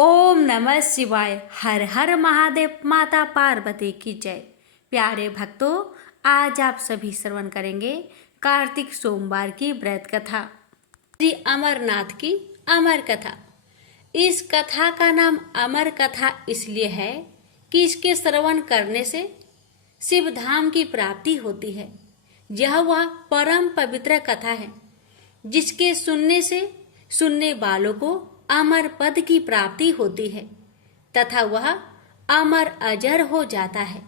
ओम नमः शिवाय। हर हर महादेव। माता पार्वती की जय। प्यारे भक्तों, आज आप सभी श्रवण करेंगे कार्तिक सोमवार की व्रत कथा, श्री अमरनाथ की अमर कथा। इस कथा का नाम अमर कथा इसलिए है कि इसके श्रवण करने से शिव धाम की प्राप्ति होती है। यह वह परम पवित्र कथा है जिसके सुनने से सुनने वालों को अमर पद की प्राप्ति होती है तथा वह अमर अजर हो जाता है।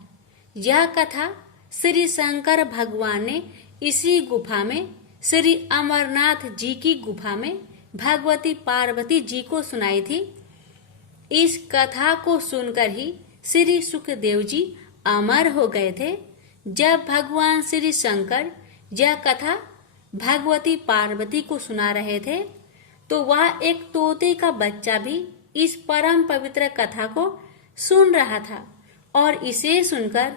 यह कथा श्री शंकर भगवान ने इसी गुफा में श्री अमरनाथ जी की गुफा में भगवती पार्वती जी को सुनाई थी। इस कथा को सुनकर ही श्री सुखदेव जी अमर हो गए थे। जब भगवान श्री शंकर यह कथा भगवती पार्वती को सुना रहे थे तो वह एक तोते का बच्चा भी इस परम पवित्र कथा को सुन रहा था और इसे सुनकर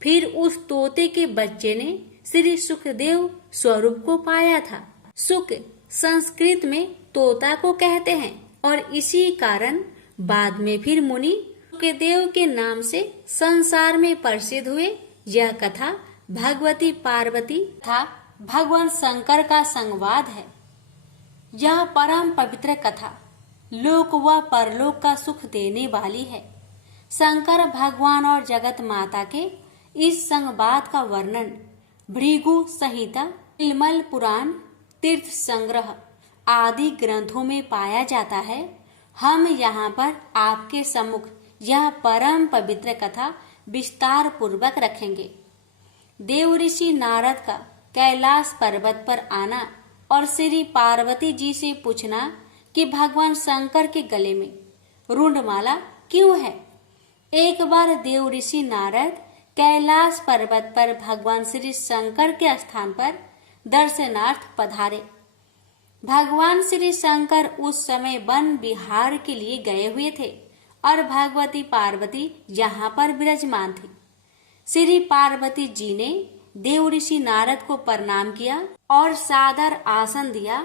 फिर उस तोते के बच्चे ने श्री सुखदेव स्वरूप को पाया था। सुख संस्कृत में तोता को कहते हैं और इसी कारण बाद में फिर मुनि सुखदेव के नाम से संसार में प्रसिद्ध हुए। यह कथा भगवती पार्वती तथा भगवान शंकर का संवाद है। यह परम पवित्र कथा लोक व परलोक का सुख देने वाली है। शंकर भगवान और जगत माता के इस संवाद का वर्णन भृगु संहिता, तिलमल पुराण, तीर्थ संग्रह आदि ग्रंथों में पाया जाता है। हम यहाँ पर आपके सम्मुख यह परम पवित्र कथा विस्तार पूर्वक रखेंगे। देव ऋषि नारद का कैलाश पर्वत पर आना और श्री पार्वती जी से पूछना कि भगवान शंकर के गले में रुंडमाला क्यों है। एक बार देव ऋषि नारद कैलाश पर्वत पर भगवान श्री शंकर के स्थान पर दर्शनार्थ पधारे। भगवान श्री शंकर उस समय वन विहार के लिए गए हुए थे और भगवती पार्वती यहाँ पर विराजमान थी। श्री पार्वती जी ने देव ऋषि नारद को प्रणाम किया और सादर आसन दिया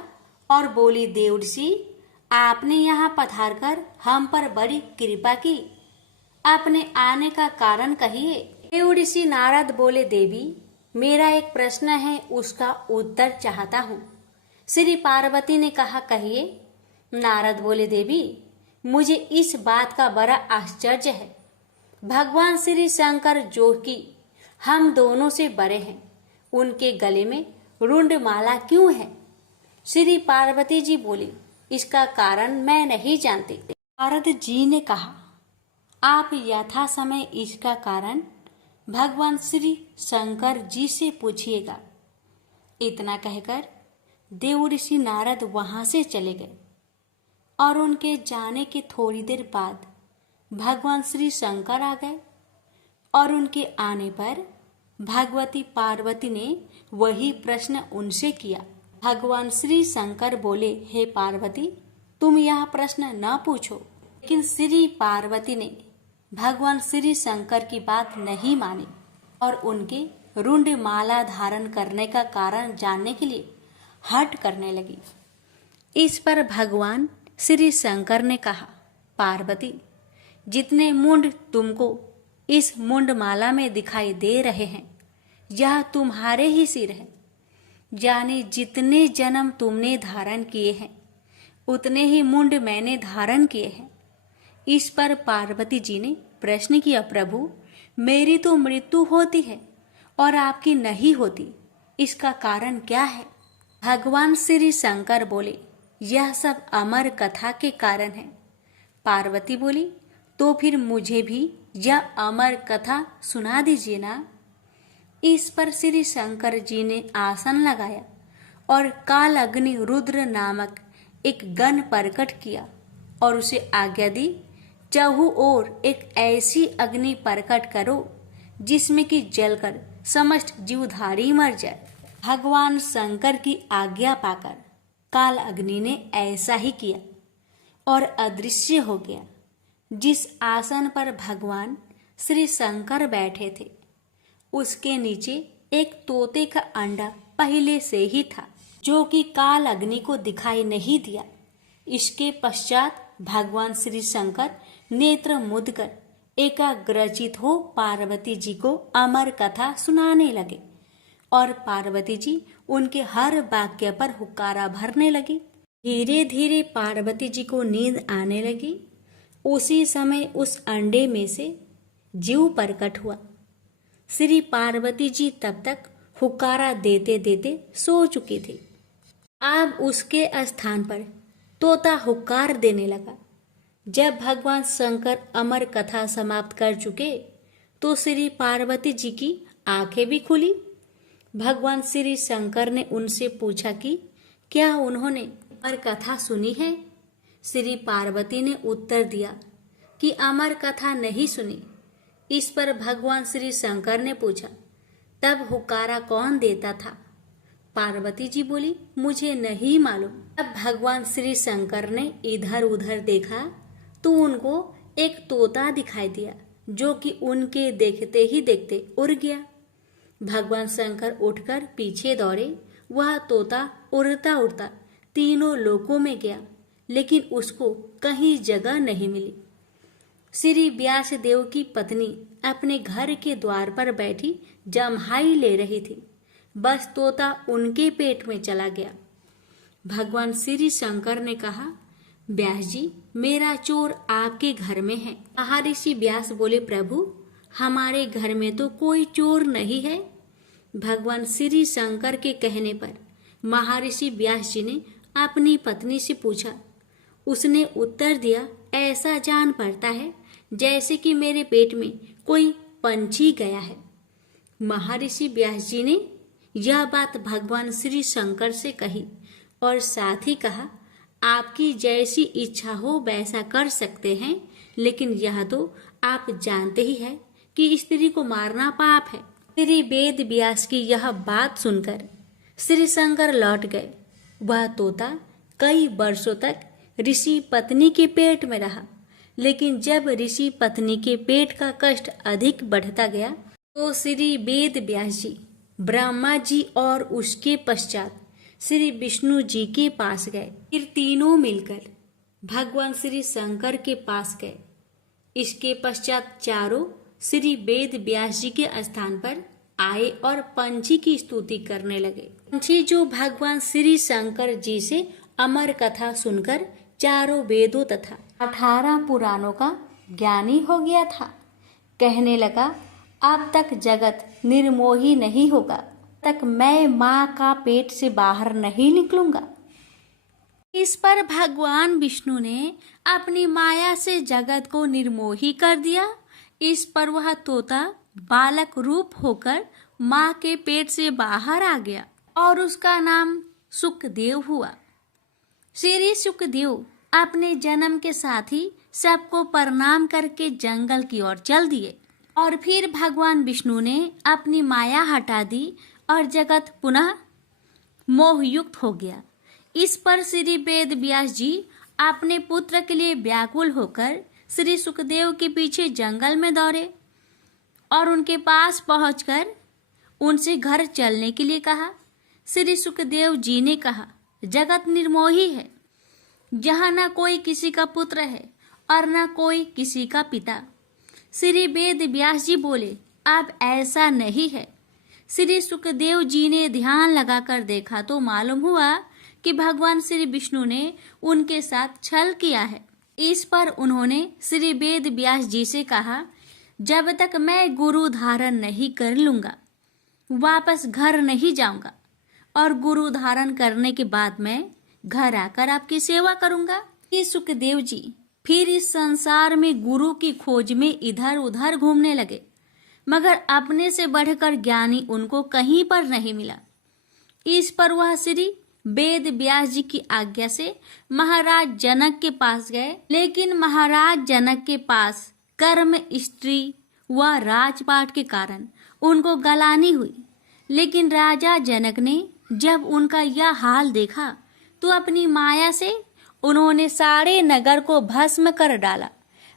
और बोली, देव ऋषि आपने यहाँ पधार कर हम पर बड़ी कृपा की, अपने आने का कारण कहिए। देव ऋषि नारद बोले, देवी मेरा एक प्रश्न है, उसका उत्तर चाहता हूँ। श्री पार्वती ने कहा, कहिए। नारद बोले, देवी मुझे इस बात का बड़ा आश्चर्य है, भगवान श्री शंकर जो कि हम दोनों से बड़े हैं, उनके गले में रुंडमाला क्यों है। श्री पार्वती जी बोली, इसका कारण मैं नहीं जानती। नारद जी ने कहा, आप यथा समय इसका कारण भगवान श्री शंकर जी से पूछिएगा। इतना कहकर देव ऋषि नारद वहां से चले गए और उनके जाने के थोड़ी देर बाद भगवान श्री शंकर आ गए और उनके आने पर भगवती पार्वती ने वही प्रश्न उनसे किया। भगवान श्री शंकर बोले, हे पार्वती तुम यह प्रश्न न पूछो। लेकिन श्री पार्वती ने भगवान श्री शंकर की बात नहीं मानी और उनके रुंड माला धारण करने का कारण जानने के लिए हठ करने लगी। इस पर भगवान श्री शंकर ने कहा, पार्वती जितने मुंड तुमको इस मुंडमाला में दिखाई दे रहे हैं यह तुम्हारे ही सिर है। यानी जितने जन्म तुमने धारण किए हैं उतने ही मुंड मैंने धारण किए हैं। इस पर पार्वती जी ने प्रश्न किया, प्रभु मेरी तो मृत्यु होती है और आपकी नहीं होती, इसका कारण क्या है। भगवान श्री शंकर बोले, यह सब अमर कथा के कारण है। पार्वती बोली, तो फिर मुझे भी यह अमर कथा सुना दीजिए ना। इस पर श्री शंकर जी ने आसन लगाया और काल अग्नि रुद्र नामक एक गण प्रकट किया और उसे आज्ञा दी, चहु ओर एक ऐसी अग्नि प्रकट करो जिसमें कि जलकर समस्त जीवधारी मर जाए। भगवान शंकर की आज्ञा पाकर काल अग्नि ने ऐसा ही किया और अदृश्य हो गया। जिस आसन पर भगवान श्री शंकर बैठे थे उसके नीचे एक तोते का अंडा पहले से ही था जो कि काल अग्नि को दिखाई नहीं दिया। इसके पश्चात भगवान श्री शंकर नेत्र मुद कर एकाग्रचित हो पार्वती जी को अमर कथा सुनाने लगे और पार्वती जी उनके हर वाक्य पर हुक्कारा भरने लगी। धीरे धीरे पार्वती जी को नींद आने लगी। उसी समय उस अंडे में से जीव प्रकट हुआ। श्री पार्वती जी तब तक हुक्कारा देते देते सो चुकी थी। अब उसके स्थान पर तोता हुक्कार देने लगा। जब भगवान शंकर अमर कथा समाप्त कर चुके तो श्री पार्वती जी की आंखें भी खुली। भगवान श्री शंकर ने उनसे पूछा कि क्या उन्होंने अमर कथा सुनी है। श्री पार्वती ने उत्तर दिया कि अमर कथा नहीं सुनी। इस पर भगवान श्री शंकर ने पूछा, तब हुक्कारा कौन देता था। पार्वती जी बोली, मुझे नहीं मालूम। अब भगवान श्री शंकर ने इधर उधर देखा तो उनको एक तोता दिखाई दिया जो कि उनके देखते ही देखते उड़ गया। भगवान शंकर उठकर पीछे दौड़े। वह तोता उड़ता उड़ता तीनों लोकों में गया, लेकिन उसको कहीं जगह नहीं मिली। श्री व्यास देव की पत्नी अपने घर के द्वार पर बैठी जम्हाई ले रही थी। बस तोता उनके पेट में चला गया। भगवान श्री शंकर ने कहा, व्यास जी, मेरा चोर आपके घर में है। महर्षि व्यास बोले, प्रभु, हमारे घर में तो कोई चोर नहीं है। भगवान श्री शंकर के कहने पर महर्षि व्यास जी ने अपनी पत्नी से पूछा। उसने उत्तर दिया, ऐसा जान पड़ता है जैसे कि मेरे पेट में कोई पंछी गया है। महर्षि व्यास जी ने यह बात भगवान श्री शंकर से कही और साथ ही कहा, आपकी जैसी इच्छा हो वैसा कर सकते हैं, लेकिन यह तो आप जानते ही हैं कि स्त्री को मारना पाप है। श्री वेद व्यास की यह बात सुनकर श्री शंकर लौट गए। वह तोता कई वर्षों तक ऋषि पत्नी के पेट में रहा, लेकिन जब ऋषि पत्नी के पेट का कष्ट अधिक बढ़ता गया तो श्री वेद व्यास जी ब्रह्मा जी और उसके पश्चात श्री विष्णु जी के पास गए। फिर तीनों मिलकर भगवान श्री शंकर के पास गए। इसके पश्चात चारों श्री वेद व्यास जी के स्थान पर आए और पंछी की स्तुति करने लगे। पंछी जो भगवान श्री शंकर जी से अमर कथा सुनकर चारों वेदों तथा 18 पुराणों का ज्ञानी हो गया था, कहने लगा, अब तक जगत निर्मोही नहीं होगा, तक मैं माँ का पेट से बाहर नहीं निकलूंगा। इस पर भगवान विष्णु ने अपनी माया से जगत को निर्मोही कर दिया। इस पर वह तोता बालक रूप होकर माँ के पेट से बाहर आ गया और उसका नाम सुखदेव हुआ। श्री सुखदेव अपने जन्म के साथ ही सबको प्रणाम करके जंगल की ओर चल दिए और फिर भगवान विष्णु ने अपनी माया हटा दी और जगत पुनः मोहयुक्त हो गया। इस पर श्री वेद व्यास जी अपने पुत्र के लिए व्याकुल होकर श्री सुखदेव के पीछे जंगल में दौड़े और उनके पास पहुंचकर उनसे घर चलने के लिए कहा। श्री सुखदेव जी ने कहा, जगत निर्मोही है, जहाँ न कोई किसी का पुत्र है और न कोई किसी का पिता। श्री वेद व्यास जी बोले, अब ऐसा नहीं है। श्री सुखदेव जी ने ध्यान लगाकर देखा तो मालूम हुआ कि भगवान श्री विष्णु ने उनके साथ छल किया है। इस पर उन्होंने श्री वेद व्यास जी से कहा, जब तक मैं गुरु धारण नहीं कर लूंगा वापस घर नहीं जाऊंगा और गुरु धारण करने के बाद मैं घर आकर आपकी सेवा करूंगा। ये सुखदेव जी फिर इस संसार में गुरु की खोज में इधर उधर घूमने लगे, मगर अपने से बढ़कर ज्ञानी उनको कहीं पर नहीं मिला। इस पर वह श्री वेद व्यास जी की आज्ञा से महाराज जनक के पास गए, लेकिन महाराज जनक के पास कर्म स्त्री व राजपाट के कारण उनको गलानी हुई। लेकिन राजा जनक ने जब उनका यह हाल देखा तो अपनी माया से उन्होंने सारे नगर को भस्म कर डाला।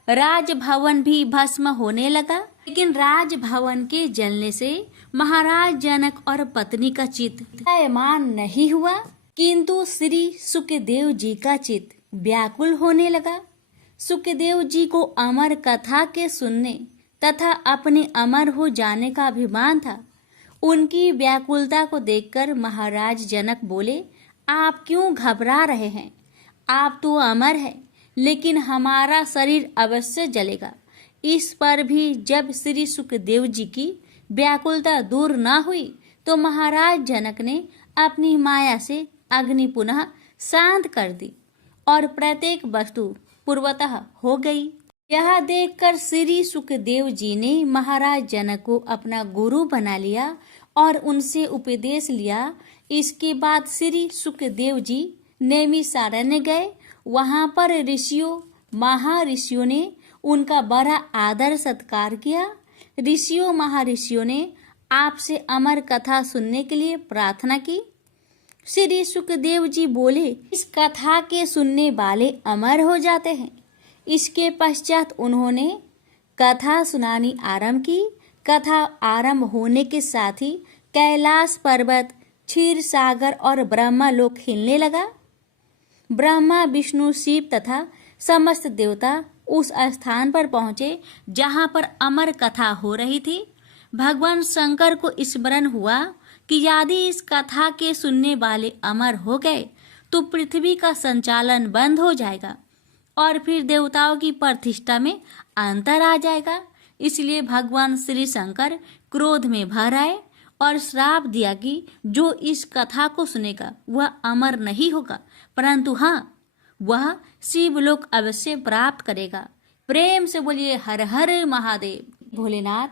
राजभवन भी भस्म होने लगा, लेकिन राजभवन के जलने से महाराज जनक और पत्नी का चित्त दयामान नहीं हुआ, किंतु श्री सुखदेव जी का चित्त व्याकुल होने लगा। सुखदेव जी को अमर कथा के सुनने तथा अपने अमर हो जाने का अभिमान था। उनकी व्याकुलता को देखकर महाराज जनक बोले, आप क्यों घबरा रहे हैं? आप तो अमर हैं, लेकिन हमारा शरीर अवश्य जलेगा। इस पर भी जब श्री सुखदेव जी की व्याकुलता दूर न हुई तो महाराज जनक ने अपनी माया से अग्नि पुनः शांत कर दी और प्रत्येक वस्तु पूर्वतः हो गई। यह देखकर श्री सुखदेव जी ने महाराज जनक को अपना गुरु बना लिया और उनसे उपदेश लिया। इसके बाद श्री सुखदेव जी नैमिषारण्य गए। वहां पर ऋषियों महर्षियों ने उनका बड़ा आदर सत्कार किया। ऋषियों महर्षियों ने आपसे अमर कथा सुनने के लिए प्रार्थना की। श्री सुखदेव जी बोले, इस कथा के सुनने वाले अमर हो जाते हैं। इसके पश्चात उन्होंने कथा सुनानी आरंभ की। कथा आरंभ होने के साथ ही कैलाश पर्वत, क्षीर सागर और ब्रह्मा लोक हिलने लगा। ब्रह्मा, विष्णु, शिव तथा समस्त देवता उस स्थान पर पहुंचे जहां पर अमर कथा हो रही थी। भगवान शंकर को स्मरण हुआ कि यदि इस कथा के सुनने वाले अमर हो गए तो पृथ्वी का संचालन बंद हो जाएगा और फिर देवताओं की प्रतिष्ठा में अंतर आ जाएगा। इसलिए भगवान श्री शंकर क्रोध में भर आए और श्राप दिया कि जो इस कथा को सुनेगा वह अमर नहीं होगा, परंतु हाँ, वह शिवलोक अवश्य प्राप्त करेगा। प्रेम से बोलिए हर हर महादेव। भोलेनाथ,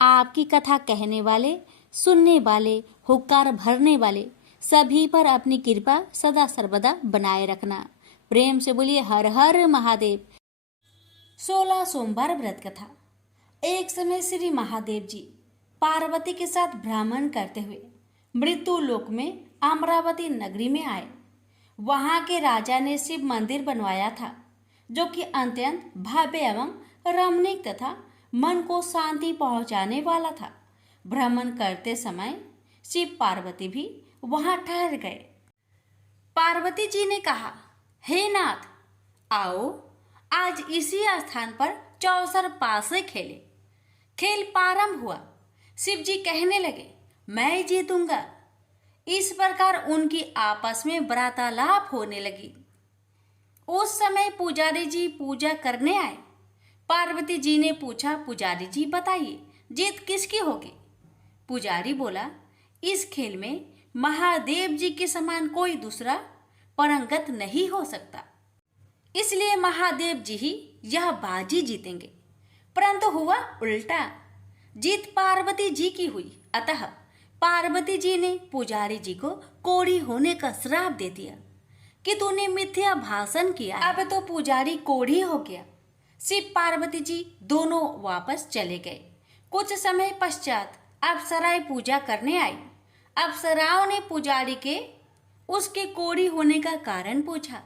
आपकी कथा कहने वाले, सुनने वाले, हुक्कार भरने वाले सभी पर अपनी कृपा सदा सर्वदा बनाए रखना। प्रेम से बोलिए हर हर महादेव। 16 सोमवार व्रत कथा। एक समय श्री महादेव जी पार्वती के साथ भ्रमण करते हुए मृत्यु लोक में अमरावती नगरी में आए। वहां के राजा ने शिव मंदिर बनवाया था, जो कि अत्यंत भव्य एवं रमणीक तथा मन को शांति पहुंचाने वाला था। भ्रमण करते समय शिव पार्वती भी वहां ठहर गए। पार्वती जी ने कहा, हे नाथ, आओ आज इसी स्थान पर चौसर पासे खेले। खेल प्रारंभ हुआ। शिव जी कहने लगे, मैं जीतूंगा। इस प्रकार उनकी आपस में वार्तालाप होने लगी। उस समय पुजारी जी पूजा करने आए। पार्वती जी ने पूछा, पुजारी जी बताइए, जीत किसकी होगी? पुजारी बोला, इस खेल में महादेव जी के समान कोई दूसरा परंगत नहीं हो सकता, इसलिए महादेव जी ही यह बाजी जीतेंगे। परंतु हुआ उल्टा, जीत पार्वती जी की हुई। अतः पार्वती जी ने पुजारी जी को कोढ़ी होने का श्राप दे दिया कि तूने मिथ्या भाषण किया। अब तो पुजारी कोढ़ी हो गया। शिव पार्वती जी दोनों वापस चले गए। कुछ समय पश्चात अप्सराएं पूजा करने आई। अप्सराओं ने पुजारी के उसके कोढ़ी होने का कारण पूछा।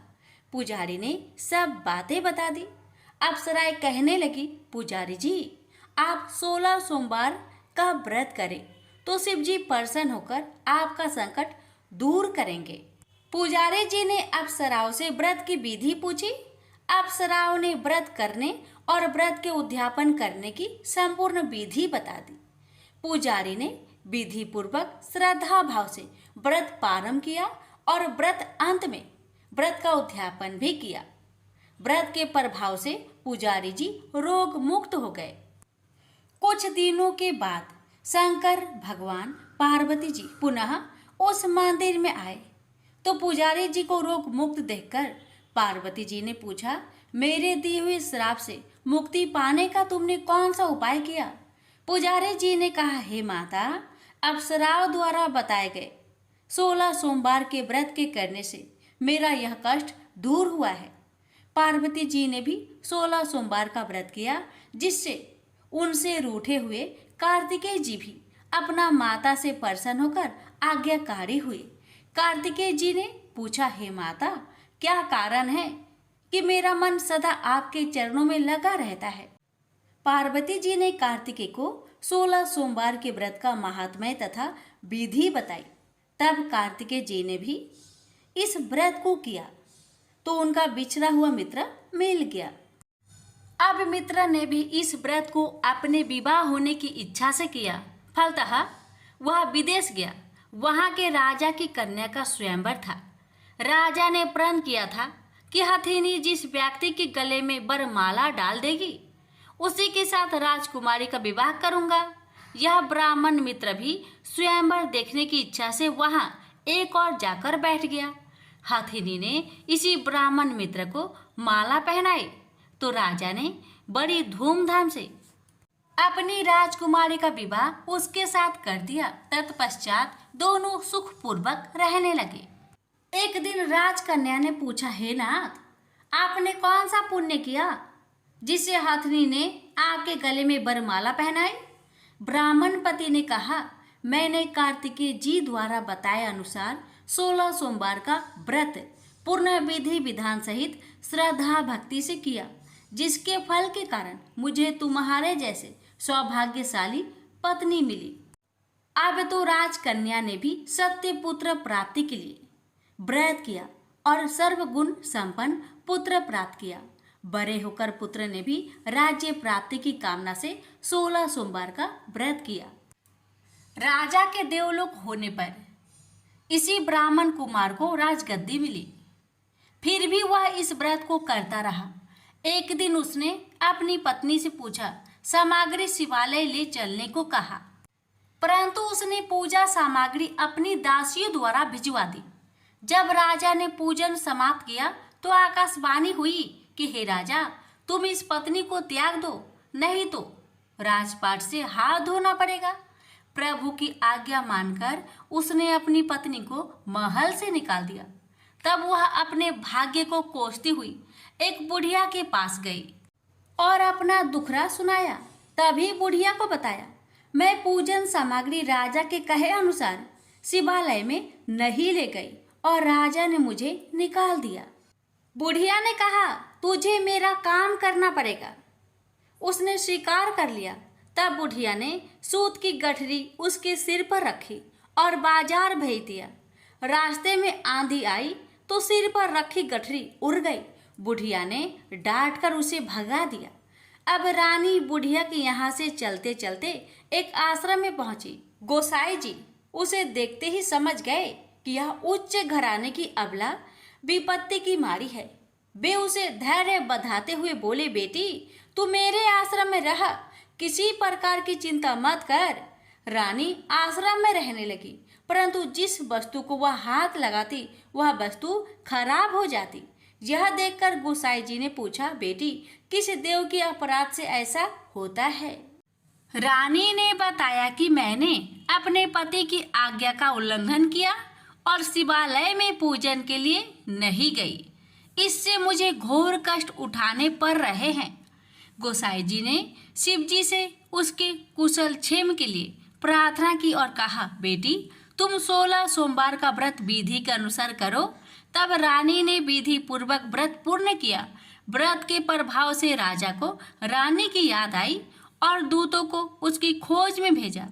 पुजारी ने सब बातें बता दी। अप्सराएं कहने लगी, पुजारी जी, आप 16 सोमवार का व्रत करें तो शिव जी प्रसन्न होकर आपका संकट दूर करेंगे। पुजारी जी ने अप्सराओं से व्रत की विधि पूछी। अप्सराओं ने व्रत करने और व्रत के उद्यापन करने की संपूर्ण विधि बता दी। पुजारी ने विधि पूर्वक श्रद्धा भाव से व्रत प्रारंभ किया और व्रत अंत में व्रत का उद्यापन भी किया। व्रत के प्रभाव से पुजारी जी रोग मुक्त हो गए। कुछ दिनों के बाद शंकर भगवान पार्वती जी पुनः उस मंदिर में आए तो पुजारी जी को रोग मुक्त देखकर पार्वती जी ने पूछा, मेरे दिए हुए श्राप से मुक्ति पाने का तुमने कौन सा उपाय किया? पुजारी जी ने कहा, हे माता, अप्सराओं द्वारा बताए गए 16 सोमवार के व्रत के करने से मेरा यह कष्ट दूर हुआ है। पार्वती जी ने भी 16 सोमवार का व्रत किया, जिससे उनसे रूठे हुए कार्तिकेय जी भी अपना माता से प्रसन्न होकर आज्ञाकारी हुए। कार्तिकेय जी ने पूछा, हे माता, क्या कारण है कि मेरा मन सदा आपके चरणों में लगा रहता है? पार्वती जी ने कार्तिकेय को 16 सोमवार के व्रत का महात्म्य तथा विधि बताई। तब कार्तिकेय जी ने भी इस व्रत को किया तो उनका बिछड़ा हुआ मित्र मिल गया। अब मित्र ने भी इस व्रत को अपने विवाह होने की इच्छा से किया। फलतः वह विदेश गया। वहां के राजा की कन्या का स्वयंवर था। राजा ने प्रण किया था कि हथिनी जिस व्यक्ति के गले में वरमाला डाल देगी उसी के साथ राजकुमारी का विवाह करूंगा। यह ब्राह्मण मित्र भी स्वयंवर देखने की इच्छा से वहां एक और जाकर बैठ गया। हथिनी ने इसी ब्राह्मण मित्र को माला पहनाई तो राजा ने बड़ी धूमधाम से अपनी राजकुमारी का विवाह उसके साथ कर दिया। तत्पश्चात दोनों सुखपूर्वक रहने लगे। एक दिन राजकन्या ने पूछा, हे नाथ, आपने कौन सा पुण्य किया जिससे हथिनी ने आपके गले में वरमाला पहनाई? ब्राह्मण पति ने कहा, मैंने कार्तिकेय जी द्वारा बताए अनुसार 16 सोमवार का व्रत पूर्ण विधि विधान सहित श्रद्धा भक्ति से किया, जिसके फल के कारण मुझे तुम्हारे जैसे सौभाग्यशाली पत्नी मिली। अब तो राजकन्या ने भी सत्य पुत्र प्राप्ति के लिए व्रत किया और सर्वगुण संपन्न पुत्र प्राप्त किया। बड़े होकर पुत्र ने भी राज्य प्राप्ति की कामना से 16 सोमवार का व्रत किया। राजा के देवलोक होने पर इसी ब्राह्मण कुमार को राजगद्दी मिली। फिर भी वह इस व्रत को करता रहा। एक दिन उसने अपनी पत्नी से पूछा, सामग्री शिवालय ले चलने को कहा, परंतु उसने पूजा सामग्री अपनी दासियों द्वारा भिजवा दी। जब राजा ने पूजन समाप्त किया तो आकाशवाणी हुई कि हे राजा, तुम इस पत्नी को त्याग दो, नहीं तो राजपाट से हाथ धोना पड़ेगा। प्रभु की आज्ञा मानकर उसने अपनी पत्नी को महल से निकाल दिया। तब वह अपने भाग्य को कोसती हुई एक बुढ़िया के पास गई और अपना दुखड़ा सुनाया। तभी बुढ़िया को बताया, मैं पूजन सामग्री राजा के कहे अनुसार शिवालय में नहीं ले गई और राजा ने मुझे निकाल दिया। बुढ़िया ने कहा, तुझे मेरा काम करना पड़ेगा। उसने स्वीकार कर लिया। तब बुढ़िया ने सूत की गठरी उसके सिर पर रखी और बाजार भेज दिया। रास्ते में आंधी आई तो सिर पर रखी गठरी उड़ गई। बुढ़िया ने डांट कर उसे भगा दिया। अब रानी बुढ़िया के यहाँ से चलते चलते एक आश्रम में पहुंची। गोसाई जी उसे देखते ही समझ गए कि यह उच्च घराने की अबला विपत्ति की मारी है। वे उसे धैर्य बधाते हुए बोले, बेटी तू मेरे आश्रम में रह, किसी प्रकार की चिंता मत कर। रानी आश्रम में रहने लगी, परंतु जिस वस्तु को वह हाथ लगाती वह वस्तु खराब हो जाती। यह देखकर गोसाई जी ने पूछा, बेटी किस देव के अपराध से ऐसा होता है? रानी ने बताया कि मैंने अपने पति की आज्ञा का उल्लंघन किया और शिवालय में पूजन के लिए नहीं गई। इससे मुझे घोर कष्ट उठाने पड़ रहे हैं। गोसाई जी ने शिव जी से उसके कुशल क्षेम के लिए प्रार्थना की और कहा, बेटी तुम 16 सोमवार का व्रत विधि के अनुसार करो। तब रानी ने विधि पूर्वक व्रत पूर्ण किया। व्रत के प्रभाव से राजा को रानी की याद आई और दूतों को उसकी खोज में भेजा।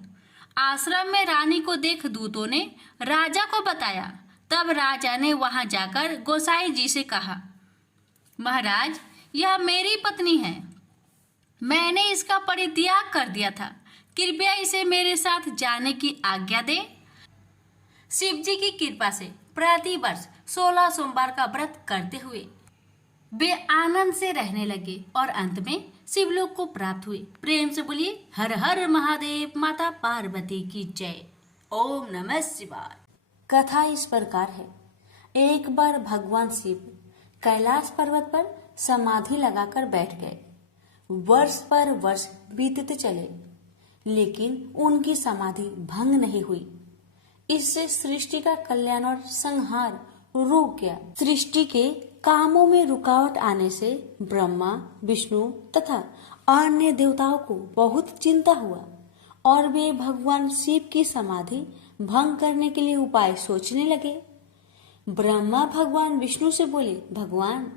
आश्रम में रानी को देख दूतों ने राजा को बताया। तब राजा ने वहां जाकर गोसाई जी से कहा, महाराज यह मेरी पत्नी है, मैंने इसका परित्याग कर दिया था, कृपया इसे मेरे साथ जाने की आज्ञा दें। शिव जी की कृपा से प्रति वर्ष 16 सोमवार का व्रत करते हुए वे आनंद से रहने लगे और अंत में शिवलोक को प्राप्त हुए। प्रेम से बोलिए हर हर महादेव, माता पार्वती की जय। ओम नमः शिवाय। कथा इस प्रकार है। एक बार भगवान शिव कैलाश पर्वत पर समाधि लगाकर बैठ गए। वर्ष पर वर्ष बीतते चले, लेकिन उनकी समाधि भंग नहीं हुई। इससे सृष्टि का कल्याण और संहार रुक गया। सृष्टि के कामों में रुकावट आने से ब्रह्मा, विष्णु तथा अन्य देवताओं को बहुत चिंता हुआ और वे भगवान शिव की समाधि भंग करने के लिए उपाय सोचने लगे। ब्रह्मा भगवान विष्णु से बोले, भगवान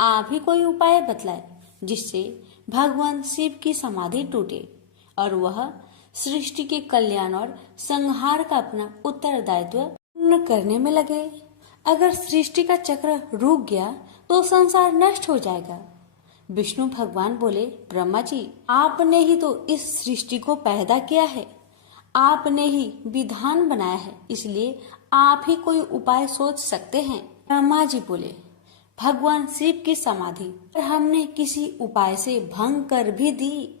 आप ही कोई उपाय बतलाए जिससे भगवान शिव की समाधि टूटे और वह सृष्टि के कल्याण और संहार का अपना उत्तरदायित्व पूर्ण करने में लगे। अगर सृष्टि का चक्र रुक गया तो संसार नष्ट हो जाएगा। विष्णु भगवान बोले, ब्रह्मा जी, आपने ही तो इस सृष्टि को पैदा किया है, आपने ही विधान बनाया है, इसलिए आप ही कोई उपाय सोच सकते हैं। ब्रह्मा जी बोले, भगवान शिव की समाधि पर हमने किसी उपाय से भंग कर भी दी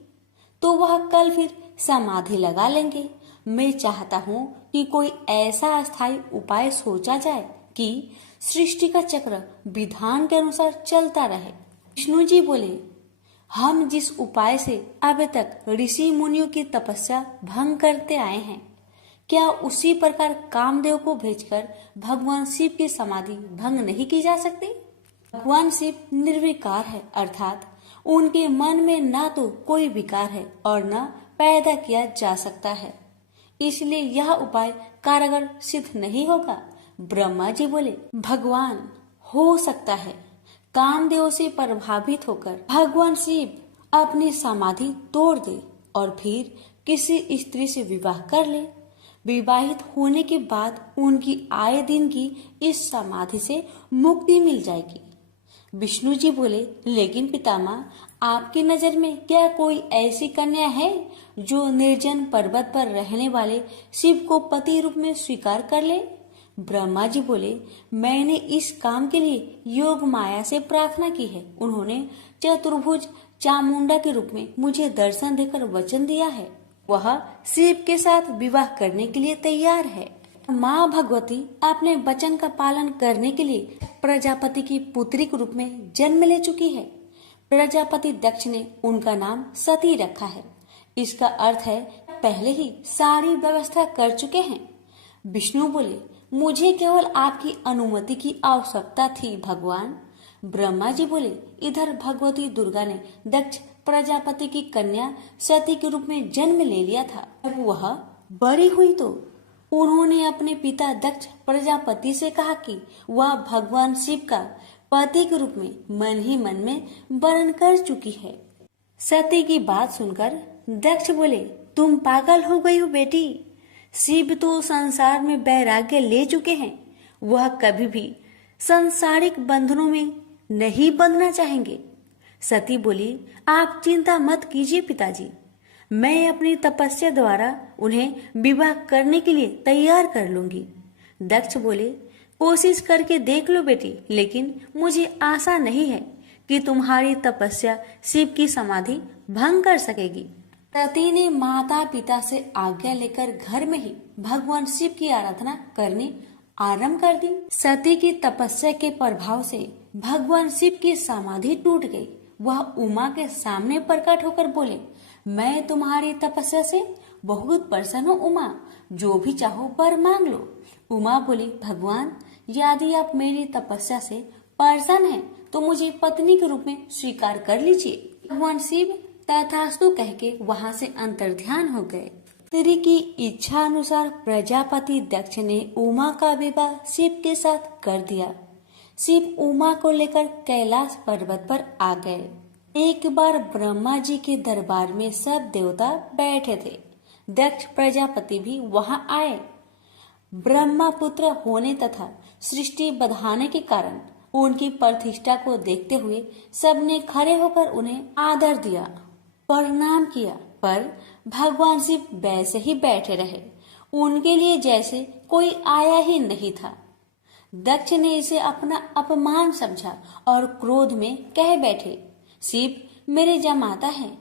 तो वह कल फिर समाधि लगा लेंगे। मैं चाहता हूँ कि कोई ऐसा अस्थायी उपाय सोचा जाए कि सृष्टि का चक्र विधान के अनुसार चलता रहे। विष्णु जी बोले, हम जिस उपाय से अब तक ऋषि मुनियों की तपस्या भंग करते आए हैं, क्या उसी प्रकार कामदेव को भेजकर भगवान शिव की समाधि भंग नहीं की जा सकती? भगवान शिव निर्विकार है, अर्थात उनके मन में ना तो कोई विकार है और न पैदा किया जा सकता है, इसलिए यह उपाय कारगर सिद्ध नहीं होगा। ब्रह्मा जी बोले, भगवान, हो सकता है कामदेव से प्रभावित होकर भगवान शिव अपनी समाधि तोड़ दे और फिर किसी स्त्री से विवाह कर ले। विवाहित होने के बाद उनकी आए दिन की इस समाधि से मुक्ति मिल जाएगी। विष्णु जी बोले, लेकिन पितामह, आपकी नजर में क्या कोई ऐसी कन्या है जो निर्जन पर्वत पर रहने वाले शिव को पति रूप में स्वीकार कर ले? ब्रह्मा जी बोले, मैंने इस काम के लिए योग माया से प्रार्थना की है। उन्होंने चतुर्भुज चामुंडा के रूप में मुझे दर्शन देकर वचन दिया है, वह शिव के साथ विवाह करने के लिए तैयार है। माँ भगवती अपने वचन का पालन करने के लिए प्रजापति की पुत्री के रूप में जन्म ले चुकी है। प्रजापति दक्ष ने उनका नाम सती रखा है। इसका अर्थ है पहले ही सारी व्यवस्था कर चुके हैं। विष्णु बोले, मुझे केवल आपकी अनुमति की आवश्यकता थी भगवान। ब्रह्मा जी बोले, इधर भगवती दुर्गा ने दक्ष प्रजापति की कन्या सती के रूप में जन्म ले लिया था। जब वह बड़ी हुई तो उन्होंने अपने पिता दक्ष प्रजापति से कहा कि वह भगवान शिव का पति के रूप में मन ही मन में वर्ण कर चुकी है। सती की बात सुनकर दक्ष बोले, तुम पागल हो गई हो बेटी, शिव तो संसार में वैराग्य ले चुके हैं, वह कभी भी सांसारिक बंधनों में नहीं बंधना चाहेंगे। सती बोली, आप चिंता मत कीजिए पिताजी, मैं अपनी तपस्या द्वारा उन्हें विवाह करने के लिए तैयार कर लूंगी। दक्ष बोले, कोशिश करके देख लो बेटी, लेकिन मुझे आशा नहीं है कि तुम्हारी तपस्या शिव की समाधि भंग कर सकेगी। सती ने माता पिता से आज्ञा लेकर घर में ही भगवान शिव की आराधना करनी आरंभ कर दी। सती की तपस्या के प्रभाव से भगवान शिव की समाधि टूट गई। वह उमा के सामने प्रकट होकर बोले, मैं तुम्हारी तपस्या से बहुत प्रसन्न हूँ उमा, जो भी चाहो वर मांग लो। उमा बोली, भगवान, यदि आप मेरी तपस्या से प्रसन्न हैं, तो मुझे पत्नी के रूप में स्वीकार कर लीजिए। भगवान शिव तथास्तु कह के वहाँ से अंतर्ध्यान हो गए। स्त्री की इच्छा अनुसार प्रजापति दक्ष ने उमा का विवाह शिव के साथ कर दिया। शिव उमा को लेकर कैलाश पर्वत पर आ गए। एक बार ब्रह्मा जी के दरबार में सब देवता बैठे थे। दक्ष प्रजापति भी वहां आए। ब्रह्मा पुत्र होने तथा सृष्टि बढ़ाने के कारण उनकी प्रतिष्ठा को देखते हुए सबने खड़े होकर उन्हें आदर दिया, प्रणाम किया, पर भगवान शिव वैसे ही बैठे रहे, उनके लिए जैसे कोई आया ही नहीं था। दक्ष ने इसे अपना अपमान समझा और क्रोध में कह बैठे, शिव मेरे जमाता हैं,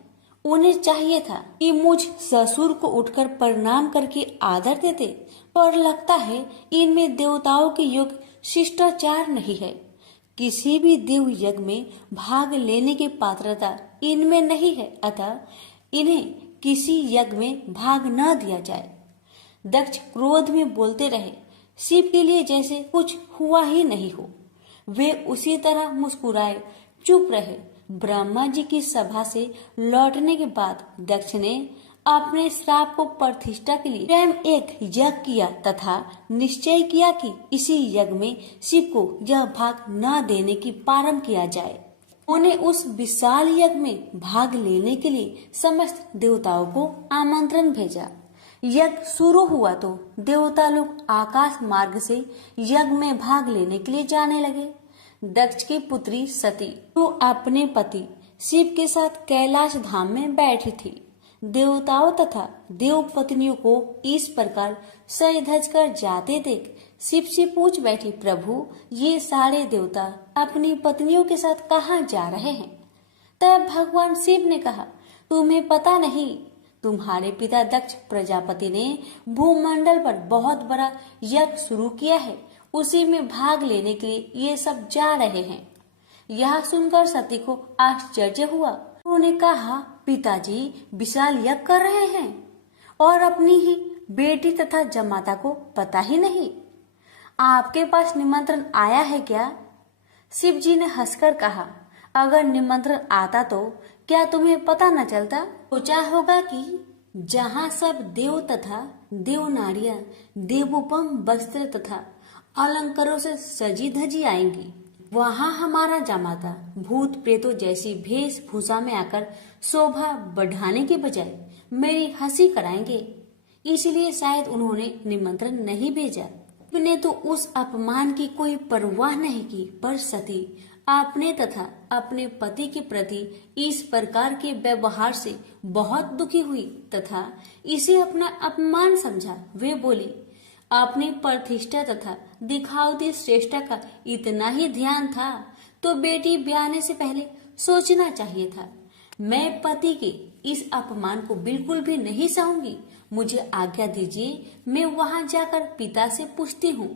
उन्हें चाहिए था कि मुझ ससुर को उठकर प्रणाम करके आदर देते, पर लगता है इनमें देवताओं के योग शिष्टाचार नहीं है। किसी भी देव यज्ञ में भाग लेने की पात्रता इनमें नहीं है, अतः इन्हें किसी यज्ञ में भाग न दिया जाए। दक्ष क्रोध में बोलते रहे, शिव के लिए जैसे कुछ हुआ ही नहीं हो। वे उसी तरह मुस्कुराए चुप रहे। ब्रह्मा जी की सभा से लौटने के बाद दक्ष ने अपने श्राप को प्रतिष्ठा के लिए स्वयं एक यज्ञ किया तथा निश्चय किया कि इसी यज्ञ में शिव को यह भाग न देने की प्रारंभ किया जाए। उन्हें उस विशाल यज्ञ में भाग लेने के लिए समस्त देवताओं को आमंत्रण भेजा। यज्ञ शुरू हुआ तो देवता लोग आकाश मार्ग से यज्ञ में भाग लेने के लिए जाने लगे। दक्ष की पुत्री सती तो अपने पति शिव के साथ कैलाश धाम में बैठी थी। देवताओं तथा देव पत्नियों को इस प्रकार सज धज कर जाते देख शिव से पूछ बैठी, प्रभु ये सारे देवता अपनी पत्नियों के साथ कहाँ जा रहे हैं? तब भगवान शिव ने कहा, तुम्हें पता नहीं, तुम्हारे पिता दक्ष प्रजापति ने भूमंडल पर बहुत बड़ा यज्ञ शुरू किया है, उसी में भाग लेने के लिए ये सब जा रहे हैं। यह सुनकर सती को आश्चर्य हुआ। उन्होंने कहा, पिताजी विशाल यज्ञ कर रहे हैं और अपनी ही बेटी तथा जमाता को पता ही नहीं। आपके पास निमंत्रण आया है क्या? शिव जी ने हंसकर कहा, अगर निमंत्रण आता तो क्या तुम्हें पता न चलता? सोचा होगा कि जहाँ सब देव तथा देव नारियां देवोपम वस्त्र तथा अलंकारों से सजी धजी आएंगी, वहाँ हमारा जमाता भूत प्रेतों जैसी वेशभूषा में आकर शोभा बढ़ाने के बजाय मेरी हंसी कराएंगे। इसलिए शायद उन्होंने निमंत्रण नहीं भेजा। ने तो उस अपमान की कोई परवाह नहीं की, पर सती अपने तथा अपने पति के प्रति इस प्रकार के व्यवहार से बहुत दुखी हुई तथा इसे अपना अपमान समझा। वे बोली, अपनी प्रतिष्ठा तथा दिखावती श्रेष्ठता का इतना ही ध्यान था तो बेटी ब्याहने से पहले सोचना चाहिए था। मैं पति के इस अपमान को बिल्कुल भी नहीं सहूंगी। मुझे आज्ञा दीजिए, मैं वहां जाकर पिता से पूछती हूँ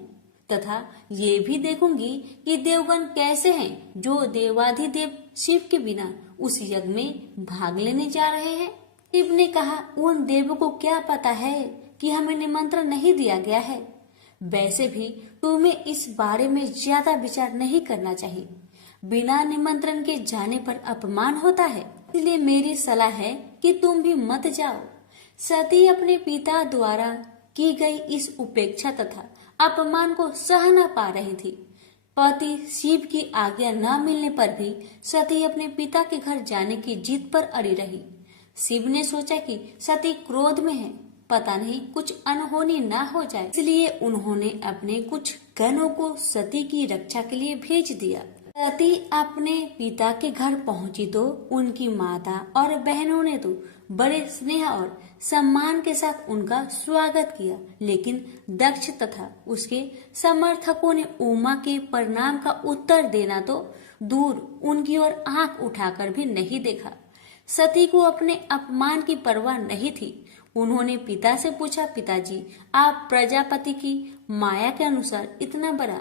तथा ये भी देखूंगी कि देवगण कैसे हैं जो देवाधिदेव शिव के बिना उस यज्ञ में भाग लेने जा रहे हैं। शिव ने कहा, उन देवों को क्या पता है कि हमें निमंत्रण नहीं दिया गया है। वैसे भी तुम्हें इस बारे में ज्यादा विचार नहीं करना चाहिए। बिना निमंत्रण के जाने पर अपमान होता है, इसलिए मेरी सलाह है कि तुम भी मत जाओ। सती अपने पिता द्वारा की गई इस उपेक्षा तथा अपमान को सह न पा रही थी। पति शिव की आज्ञा न मिलने पर भी सती अपने पिता के घर जाने की जिद पर अड़ी रही। शिव ने सोचा कि सती क्रोध में है, पता नहीं कुछ अनहोनी न हो जाए, इसलिए उन्होंने अपने कुछ गणों को सती की रक्षा के लिए भेज दिया। सती अपने पिता के घर पहुंची तो उनकी माता और बहनों ने तो बड़े स्नेह और सम्मान के साथ उनका स्वागत किया, लेकिन दक्ष तथा उसके समर्थकों ने उमा के प्रणाम का उत्तर देना तो दूर उनकी ओर आंख उठाकर भी नहीं देखा। सती को अपने अपमान की परवाह नहीं थी। उन्होंने पिता से पूछा, पिताजी आप प्रजापति की माया के अनुसार इतना बड़ा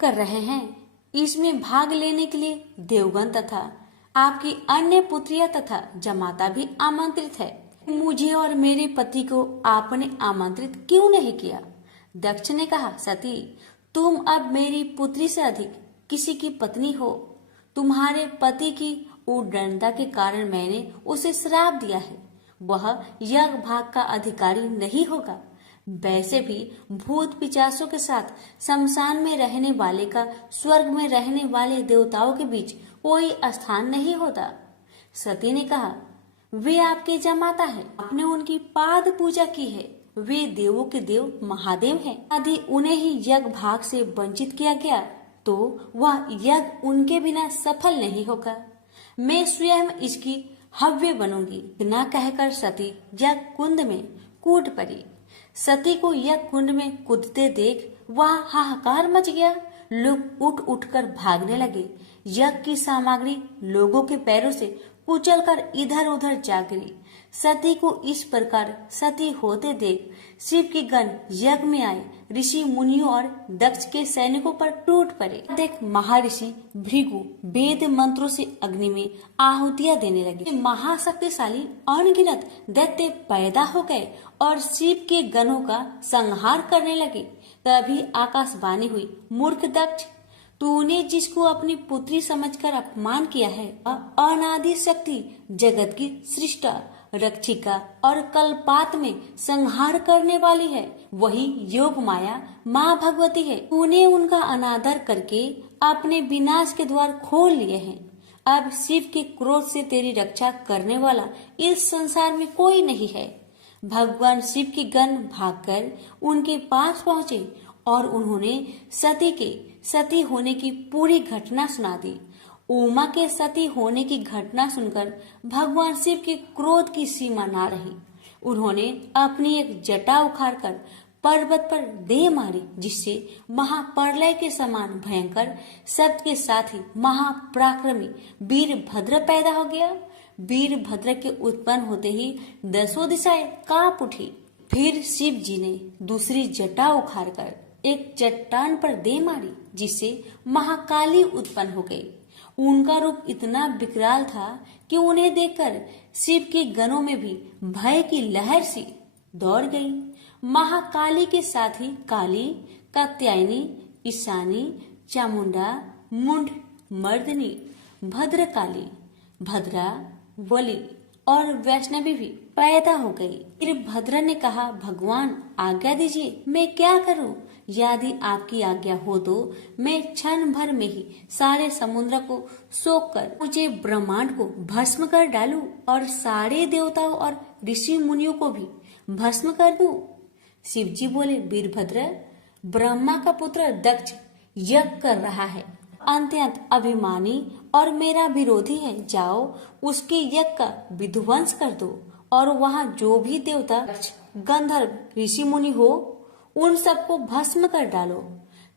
कर रहे हैं, इसमें भाग लेने के लिए देवगण तथा आपकी अन्य पुत्रियां तथा जमाता भी आमंत्रित है। मुझे और मेरे पति को आपने आमंत्रित क्यों नहीं किया? दक्ष ने कहा, सती तुम अब मेरी पुत्री से अधिक किसी की पत्नी हो। तुम्हारे पति की उद्दंडता के कारण मैंने उसे श्राप दिया है, वह यज्ञ भाग का अधिकारी नहीं होगा। वैसे भी भूत पिचासों के साथ शमशान में रहने वाले का स्वर्ग में रहने वाले देवताओं के बीच कोई स्थान नहीं होता। सती ने कहा, वे आपके जमाता है, आपने उनकी पाद पूजा की है, वे देवों के देव महादेव हैं। यदि उन्हें ही यज्ञ भाग से वंचित किया गया तो वह यज्ञ उनके बिना सफल नहीं होगा। मैं स्वयं इसकी हव्य बनूंगी। न कहकर सती यज्ञ कुंड में कूद पड़ी। सती को यज्ञ कुंड में कूदते देख वहाँ हाहाकार मच गया। लोग उठ उठकर भागने लगे। यज्ञ की सामग्री लोगों के पैरों से कुचलकर इधर उधर जा गिरी। सती को इस प्रकार सती होते देख शिव के गण यज्ञ में आए ऋषि मुनियों और दक्ष के सैनिकों पर टूट पड़े। देख महर्षि भृगु वेद मंत्रों से अग्नि में आहुतियां देने लगे। महाशक्तिशाली अनगिनत दैत्य पैदा हो गए और शिव के गणों का संहार करने लगे। तभी आकाशवाणी हुई, मूर्ख दक्ष, तूने जिसको अपनी पुत्री समझकर अपमान किया है, अनादि शक्ति जगत की सृष्टा रक्षिका और कल्पात में संहार करने वाली है, वही योग माया माँ भगवती है। तूने उनका अनादर करके अपने विनाश के द्वार खोल लिए हैं। अब शिव के क्रोध से तेरी रक्षा करने वाला इस संसार में कोई नहीं है। भगवान शिव के गण भागकर उनके पास पहुँचे और उन्होंने सती के सती होने की पूरी घटना सुना दी। उमा के सती होने की घटना सुनकर भगवान शिव के क्रोध की सीमा ना रही। उन्होंने अपनी एक जटा उखाड़कर पर्वत पर दे मारी, जिससे महाप्रलय के समान भयंकर शब्द के साथ ही महापराक्रमी वीरभद्र पैदा हो गया। वीरभद्र के उत्पन्न होते ही 10 दिशाएं कांप उठी। फिर शिव जी ने दूसरी जटा उखाड़कर एक चट्टान पर दे मारी, जिससे महाकाली उत्पन्न हो गई। उनका रूप इतना विकराल था कि उन्हें देखकर शिव के गणों में भी भय की लहर सी दौड़ गई। महाकाली के साथ ही काली, कात्यायनी, ईशानी, चामुंडा, मुंड, मर्दनी, भद्रकाली, भद्रा, बलि और वैष्णवी भी पैदा हो गई। फिर भद्र ने कहा, भगवान आज्ञा दीजिए, मैं क्या करूं? यदि आपकी आज्ञा हो तो मैं क्षण भर में ही सारे समुद्र को सोख कर मुझे ब्रह्मांड को भस्म कर डालूं और सारे देवताओं और ऋषि मुनियों को भी भस्म कर दूं। शिव जी बोले, वीरभद्र, ब्रह्मा का पुत्र दक्ष यज्ञ कर रहा है, अत्यंत अभिमानी और मेरा विरोधी है। जाओ उसके यज्ञ का विध्वंस कर दो और वहाँ जो भी देवता, गंधर्व, ऋषि मुनि हो उन सबको भस्म कर डालो।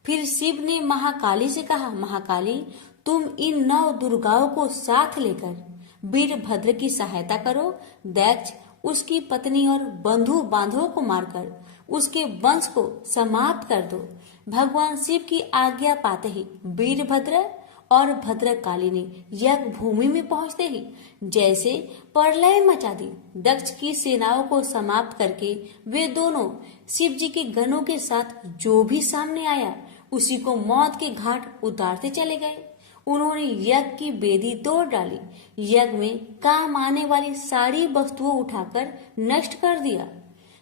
फिर शिव ने महाकाली से कहा, महाकाली, तुम इन 9 दुर्गाओं को साथ लेकर वीरभद्र की सहायता करो। दक्ष उसकी पत्नी और बंधु बांधवों को मारकर उसके वंश को समाप्त कर दो। भगवान शिव की आज्ञा पाते ही वीरभद्र और भद्रकाली ने यज्ञ भूमि में पहुंचते ही जैसे प्रलय मचा दी। दक्ष की सेनाओं को समाप्त करके वे दोनों शिव जी के गणों के साथ जो भी सामने आया उसी को मौत के घाट उतारते चले गए। उन्होंने यज्ञ की वेदी तोड़ डाली, यज्ञ में काम आने वाली सारी वस्तुओं उठाकर नष्ट कर दिया।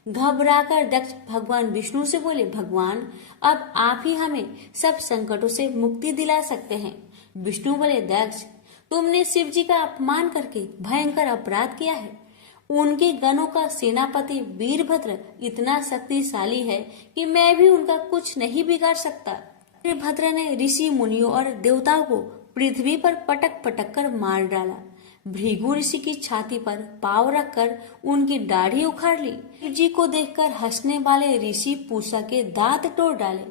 घबराकर दक्ष भगवान विष्णु से बोले, भगवान, अब आप ही हमें सब संकटों से मुक्ति दिला सकते हैं। विष्णु बोले, दक्ष, तुमने शिव जी का अपमान करके भयंकर अपराध किया है। उनके गणों का सेनापति वीरभद्र इतना शक्तिशाली है कि मैं भी उनका कुछ नहीं बिगाड़ सकता। वीरभद्र ने ऋषि मुनियों और देवताओं को पृथ्वी पर पटक पटक कर मार डाला। भृगु ऋषि की छाती पर पांव रखकर उनकी दाढ़ी उखाड़ ली। शिव जी को देखकर हंसने वाले ऋषि पूषा के दांत तोड़ डाले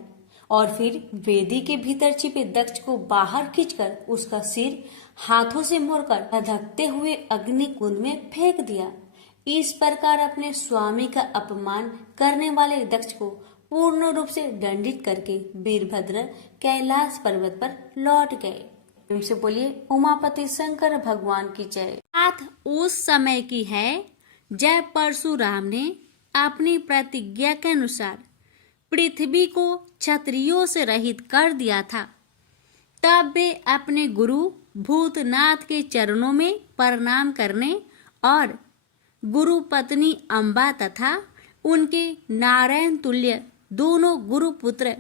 और फिर वेदी के भीतर छिपे दक्ष को बाहर खींचकर उसका सिर हाथों से मोड़कर धधकते हुए अग्नि कुंड में फेंक दिया। इस प्रकार अपने स्वामी का अपमान करने वाले दक्ष को पूर्ण रूप से दंडित करके वीरभद्र कैलाश पर्वत पर लौट गए। से बोलिए, उमापति शंकर भगवान की जय। बात उस समय की है जब परशुराम ने अपनी प्रतिज्ञा के अनुसार पृथ्वी को क्षत्रियों से रहित कर दिया था। तब वे अपने गुरु भूतनाथ के चरणों में प्रणाम करने और गुरु पत्नी अम्बा तथा उनके नारायण तुल्य दोनों गुरु पुत्र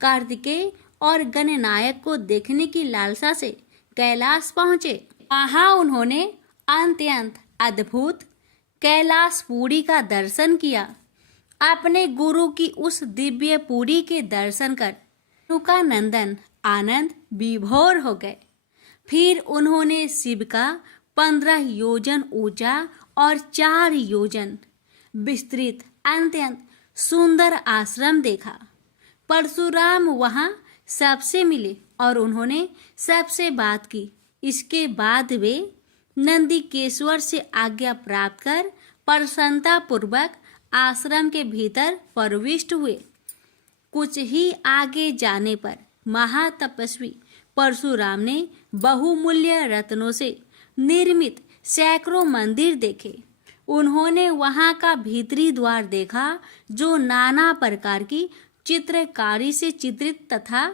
कार्तिकेय और गणनायक को देखने की लालसा से कैलाश पहुंचे। वहां उन्होंने अत्यंत अद्भुत कैलाशपुरी का दर्शन किया। अपने गुरु की उस दिव्य पुरी के दर्शन कर उनका नंदन आनंद विभोर हो गए। फिर उन्होंने शिव का 15 योजन ऊंचा और 4 योजन विस्तृत अत्यंत सुंदर आश्रम देखा। परशुराम वहां सबसे मिले और उन्होंने सबसे बात की। इसके बाद वे नंदीकेश्वर से आज्ञा प्राप्त कर प्रसन्नता पूर्वक आश्रम के भीतर प्रविष्ट हुए। कुछ ही आगे जाने पर महातपस्वी परशुराम ने बहुमूल्य रत्नों से निर्मित सैकड़ों मंदिर देखे। उन्होंने वहां का भीतरी द्वार देखा जो नाना प्रकार की चित्रकारी से चित्रित तथा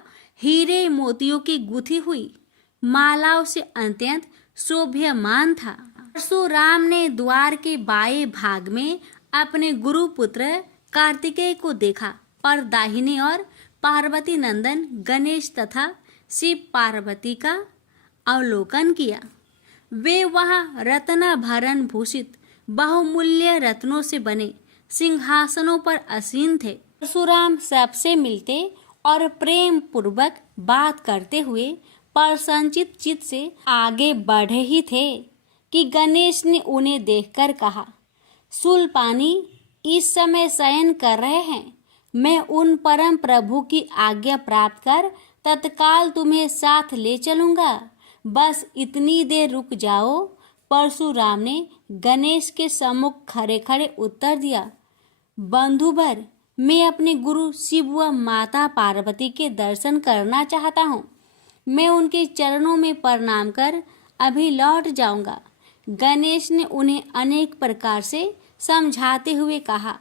हीरे मोतियों की गुथी हुई मालाओं से अत्यंत शोभ्यमान था। परशुराम ने द्वार के बाएं भाग में अपने गुरु पुत्र कार्तिकेय को देखा और दाहिने ओर पार्वती नंदन गणेश तथा शिव पार्वती का अवलोकन किया। वे वहां रत्नाभरण भूषित बहुमूल्य रत्नों से बने सिंहासनों पर आसीन थे। परशुराम सबसे मिलते और प्रेम पूर्वक बात करते हुए प्रसन्नचित चित्त से आगे बढ़े ही थे कि गणेश ने उन्हें देखकर कहा, शूलपाणी इस समय शयन कर रहे हैं। मैं उन परम प्रभु की आज्ञा प्राप्त कर तत्काल तुम्हें साथ ले चलूंगा। बस इतनी देर रुक जाओ। परशुराम ने गणेश के सम्मुख खड़े खड़े उत्तर दिया, बंधुवर, मैं अपने गुरु शिव व माता पार्वती के दर्शन करना चाहता हूँ। मैं उनके चरणों में प्रणाम कर अभी लौट जाऊंगा। गणेश ने उन्हें अनेक प्रकार से समझाते हुए कहा,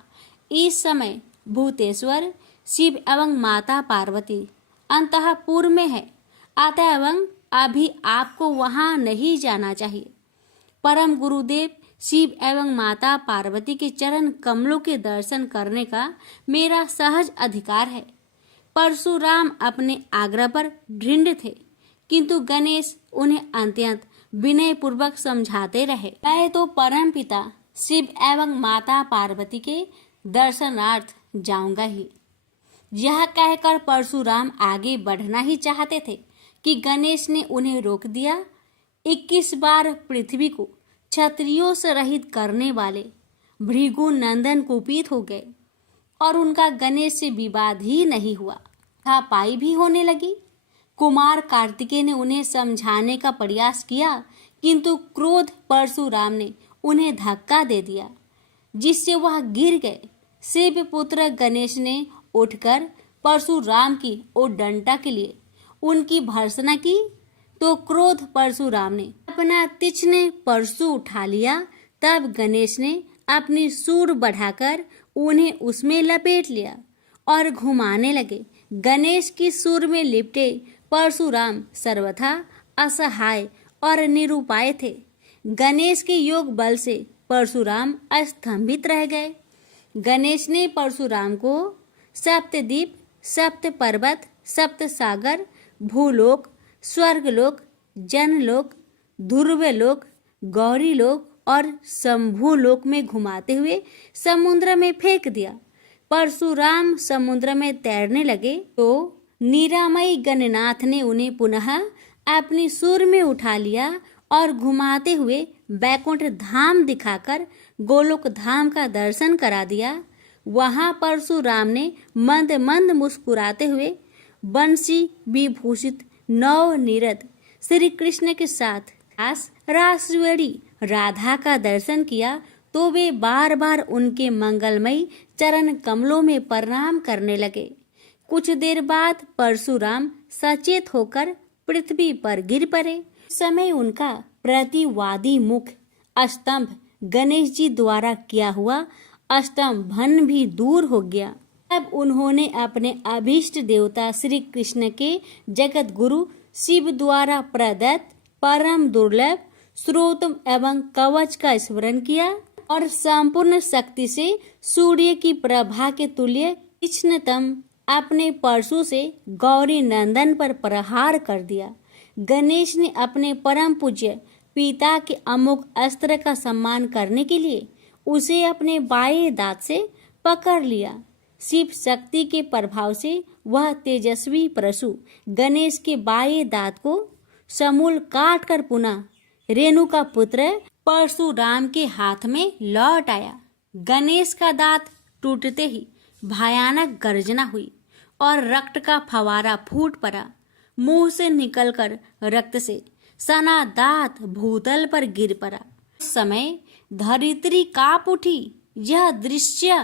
इस समय भूतेश्वर शिव एवं माता पार्वती अंतःपुर में है, अतएव अभी आपको वहां नहीं जाना चाहिए। परम गुरुदेव शिव एवं माता पार्वती के चरण कमलों के दर्शन करने का मेरा सहज अधिकार है। परशुराम अपने आग्रह पर दृढ़ थे, किंतु गणेश उन्हें अत्यंत विनय पूर्वक समझाते रहे। मैं तो परम पिता शिव एवं माता पार्वती के दर्शनार्थ जाऊंगा ही। यह कहकर परशुराम आगे बढ़ना ही चाहते थे कि गणेश ने उन्हें रोक दिया। 21 बार पृथ्वी को क्षत्रियों से रहित करने वाले भृगु नंदन कुपित हो गए और उनका गणेश से विवाद ही नहीं हुआ, हाथापाई भी होने लगी। कुमार कार्तिकेय ने उन्हें समझाने का प्रयास किया, किंतु क्रोध परशुराम ने उन्हें धक्का दे दिया, जिससे वह गिर गए। शिव पुत्र गणेश ने उठकर परशुराम की ओर डंडा के लिए उनकी भर्त्सना की, तो क्रोध परशुराम ने अपना तीक्ष्ण परशु उठा लिया। तब गणेश ने अपनी सूंड बढ़ाकर उन्हें उसमें लपेट लिया और घुमाने लगे। गणेश की सूंड में लिपटे परशुराम सर्वथा असहाय और निरुपाय थे। गणेश के योग बल से परशुराम स्तंभित रह गए। गणेश ने परशुराम को सप्तद्वीप, सप्त पर्वत, सप्त सागर, भूलोक, स्वर्गलोक, जनलोक, ध्रुवलोक, गौरीलोक और शंभुलोक में घुमाते हुए समुद्र में फेंक दिया। परशुराम समुद्र में तैरने लगे तो निरामयी गणनाथ ने उन्हें पुनः अपनी सूंड में उठा लिया और घुमाते हुए बैकुंठ धाम दिखाकर गोलोक धाम का दर्शन करा दिया। वहां परशुराम ने मंद मंद मुस्कुराते हुए बंसी विभूषित नव निरत श्री कृष्ण के साथ रासवड़ी राधा का दर्शन किया, तो वे बार बार उनके मंगलमयी चरण कमलों में प्रणाम करने लगे। कुछ देर बाद परशुराम सचेत होकर पृथ्वी पर गिर पड़े। समय उनका प्रतिवादी मुख स्तंभ गणेश जी द्वारा किया हुआ स्तंभन भी दूर हो गया। तब उन्होंने अपने अभीष्ट देवता श्री कृष्ण के जगत गुरु शिव द्वारा प्रदत्त परम दुर्लभ स्रोत एवं कवच का स्मरण किया और संपूर्ण शक्ति से सूर्य की प्रभा के तुल्य तीक्ष्णतम अपने परशु से गौरी नंदन पर प्रहार कर दिया। गणेश ने अपने परम पूज्य पिता के अमोघ अस्त्र का सम्मान करने के लिए उसे अपने बाएं दांत से पकड़ लिया। शिव शक्ति के प्रभाव से वह तेजस्वी परशु गणेश के बाएं दांत को समूल काट कर पुनः रेणु का पुत्र परशुराम के हाथ में लौट आया। गणेश का दांत टूटते ही भयानक गर्जना हुई और रक्त का फवारा फूट पड़ा। मुंह से निकलकर रक्त से सना दांत भूतल पर गिर पड़ा। उस समय धरित्री कांप उठी। यह दृश्य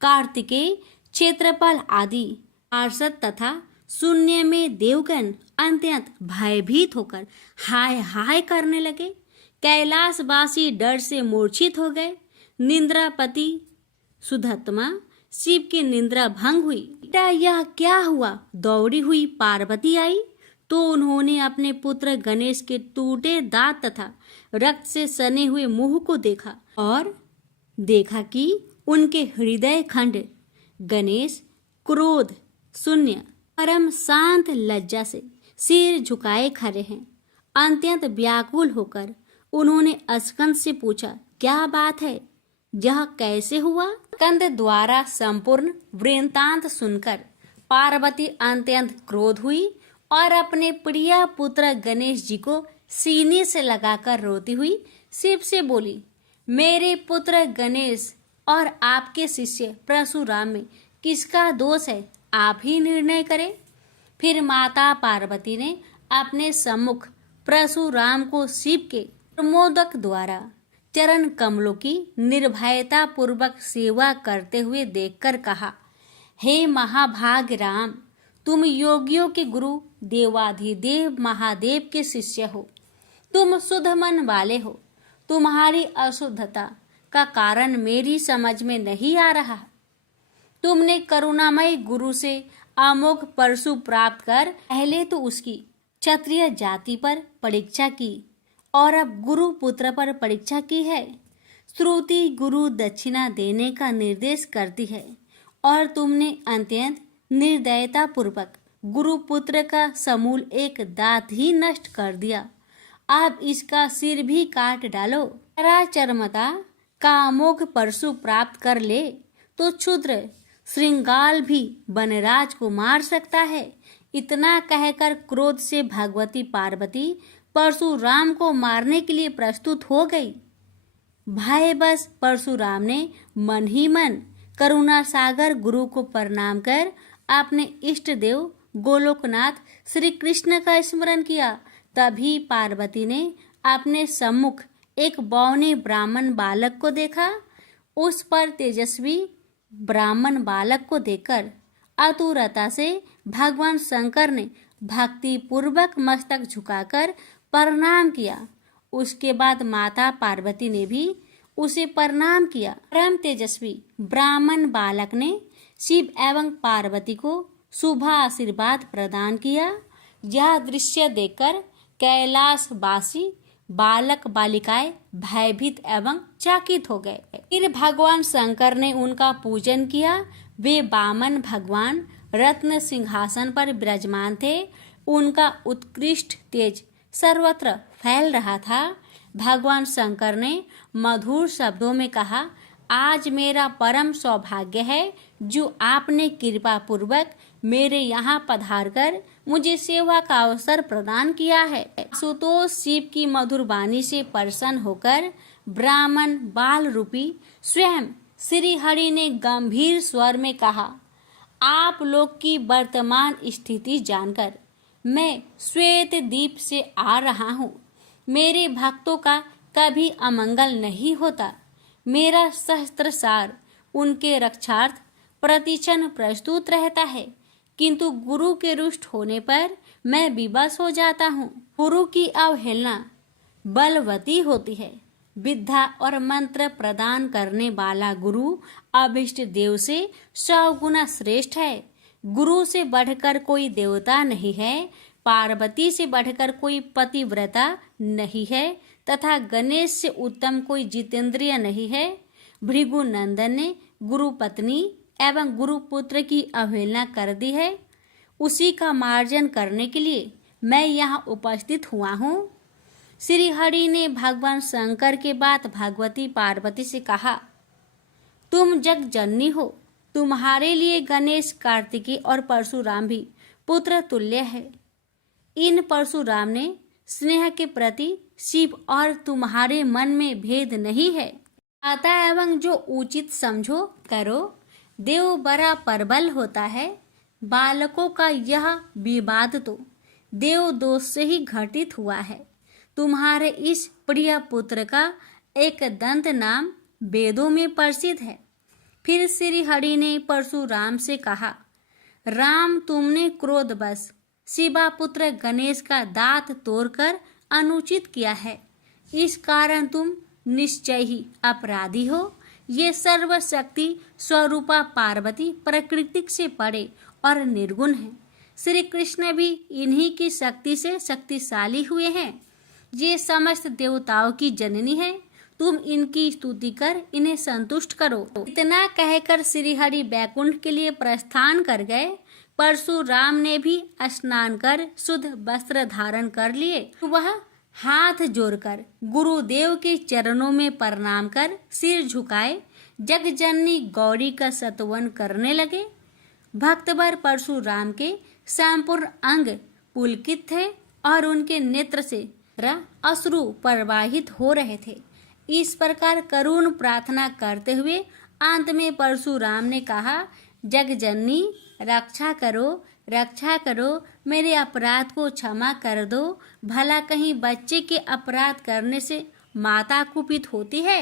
कार्तिकेय, क्षेत्रपाल आदि पार्षद तथा शून्य में देवगण अत्यंत भयभीत होकर हाय हाय करने लगे। कैलाशवासी डर से मूर्छित हो गए। निंद्रापति सुधत्मा शिव की निंद्रा भंग हुई। बेटा यह क्या हुआ? दौड़ी हुई पार्वती आई तो उन्होंने अपने पुत्र गणेश के टूटे दांत तथा रक्त से सने हुए मुंह को देखा और देखा कि उनके हृदय खंड गणेश क्रोध शून्य परम शांत लज्जा से सिर झुकाए खड़े हैं। अत्यंत व्याकुल होकर उन्होंने स्कंद से पूछा, क्या बात है? यह कैसे हुआ? स्कंद द्वारा संपूर्ण वृत्तांत सुनकर पार्वती अत्यंत क्रोध हुई और अपने प्रिय पुत्र गणेश जी को सीने से लगाकर रोती हुई शिव से बोली, मेरे पुत्र गणेश और आपके शिष्य परशुराम में किसका दोष है, आप ही निर्णय करें। फिर माता पार्वती ने अपने सम्मुख परशुराम को शिव के प्रमोदक द्वारा चरण कमलों की निर्भयता पूर्वक सेवा करते हुए देखकर कहा, हे महाभाग राम, तुम योगियों के गुरु देवाधिदेव महादेव के शिष्य हो। तुम शुद्ध मन वाले हो। तुम्हारी अशुद्धता का कारण मेरी समझ में नहीं आ रहा। तुमने करुणामय गुरु से अमोघ परशु प्राप्त कर पहले तो उसकी क्षत्रिय जाति पर परीक्षा की और अब गुरु पुत्र पर परीक्षा की है। श्रुति गुरु दक्षिणा देने का निर्देश करती है और तुमने अत्यंत निर्दयता पूर्वक गुरु पुत्र का समूल एक दांत ही नष्ट कर दिया। अब इसका सिर भी काट डालो। चरमता का अमोघ परशु प्राप्त कर ले तो क्षुद्र श्रृंगाल भी वनराज को मार सकता है। इतना कहकर क्रोध से भगवती पार्वती परशुराम को मारने के लिए प्रस्तुत हो गई। भाई बस परशुराम ने मन ही मन करुणा सागर गुरु को प्रणाम कर अपने इष्ट देव गोलोकनाथ श्री कृष्ण का स्मरण किया। तभी पार्वती ने अपने सम्मुख एक बौने ब्राह्मण बालक को देखा। उस पर तेजस्वी ब्राह्मण बालक को देखकर आतुरता से भगवान शंकर ने भक्ति पूर्वक मस्तक झुकाकर प्रणाम किया। उसके बाद माता पार्वती ने भी उसे प्रणाम किया। परम तेजस्वी ब्राह्मण बालक ने शिव एवं पार्वती को शुभ आशीर्वाद प्रदान किया। यह दृश्य देखकर कैलाशवासी बालक बालिकाएं भयभीत एवं चकित हो गए। फिर भगवान शंकर ने उनका पूजन किया। वे वामन भगवान रत्न सिंहासन पर विराजमान थे। उनका उत्कृष्ट तेज सर्वत्र फैल रहा था। भगवान शंकर ने मधुर शब्दों में कहा, आज मेरा परम सौभाग्य है जो आपने कृपा पूर्वक मेरे यहाँ पधार कर मुझे सेवा का अवसर प्रदान किया है। सुतोष शिव की मधुर वाणी से प्रसन्न होकर ब्राह्मण बाल रूपी स्वयं श्री हरि ने गंभीर स्वर में कहा, आप लोग की वर्तमान स्थिति जानकर मैं श्वेत द्वीप से आ रहा हूँ। मेरे भक्तों का कभी अमंगल नहीं होता। मेरा सहस्त्रसार उनके रक्षार्थ प्रतिक्षण प्रस्तुत रहता है, किंतु गुरु के रुष्ट होने पर मैं विवश हो जाता हूँ। गुरु की अवहेलना बलवती होती है। विद्या और मंत्र प्रदान करने वाला गुरु अभिष्ट देव से 100 गुना श्रेष्ठ है। गुरु से बढ़कर कोई देवता नहीं है, पार्वती से बढ़कर कोई पतिव्रता नहीं है तथा गणेश से उत्तम कोई जितेंद्रिय नहीं है। भृगु नंदन ने गुरु पत्नी एवं गुरु पुत्र की अवहेलना कर दी है। उसी का मार्जन करने के लिए मैं यहाँ उपस्थित हुआ हूँ। श्री हरि ने भगवान शंकर के बाद भगवती पार्वती से कहा, तुम जग जननी हो। तुम्हारे लिए गणेश, कार्तिकेय और परशुराम भी पुत्र तुल्य है। इन परशुराम ने स्नेह के प्रति शिव और तुम्हारे मन में भेद नहीं है। आता एवं जो उचित समझो करो। देव बड़ा प्रबल होता है। बालकों का यह विवाद तो देव दोष से ही घटित हुआ है। तुम्हारे इस प्रिय पुत्र का एक दंत नाम वेदों में प्रसिद्ध है। फिर श्री हरि ने परशुराम से कहा, राम, तुमने क्रोधवश शिवा पुत्र गणेश का दांत तोड़कर अनुचित किया है। इस कारण तुम निश्चय ही अपराधी हो। ये सर्वशक्ति स्वरूपा पार्वती प्रकृति से परे और निर्गुण है। श्री कृष्ण भी इन्हीं की शक्ति से शक्तिशाली हुए हैं। ये समस्त देवताओं की जननी है। तुम इनकी स्तुति कर इन्हें संतुष्ट करो। इतना कहकर श्री हरि बैकुंठ के लिए प्रस्थान कर गए। परशुराम ने भी स्नान कर शुद्ध वस्त्र धारण कर लिए। वह हाथ जोड़कर गुरुदेव के चरणों में प्रणाम कर सिर झुकाए जगजननी गौरी का स्तवन करने लगे। भक्तवर परशुराम के संपूर्ण अंग पुलकित थे और उनके नेत्र से अश्रु प्रवाहित हो रहे थे। इस प्रकार करुण प्रार्थना करते हुए अंत में परशुराम ने कहा, जगजननी रक्षा करो, मेरे अपराध को क्षमा कर दो। भला कहीं बच्चे के अपराध करने से माता कुपित होती है?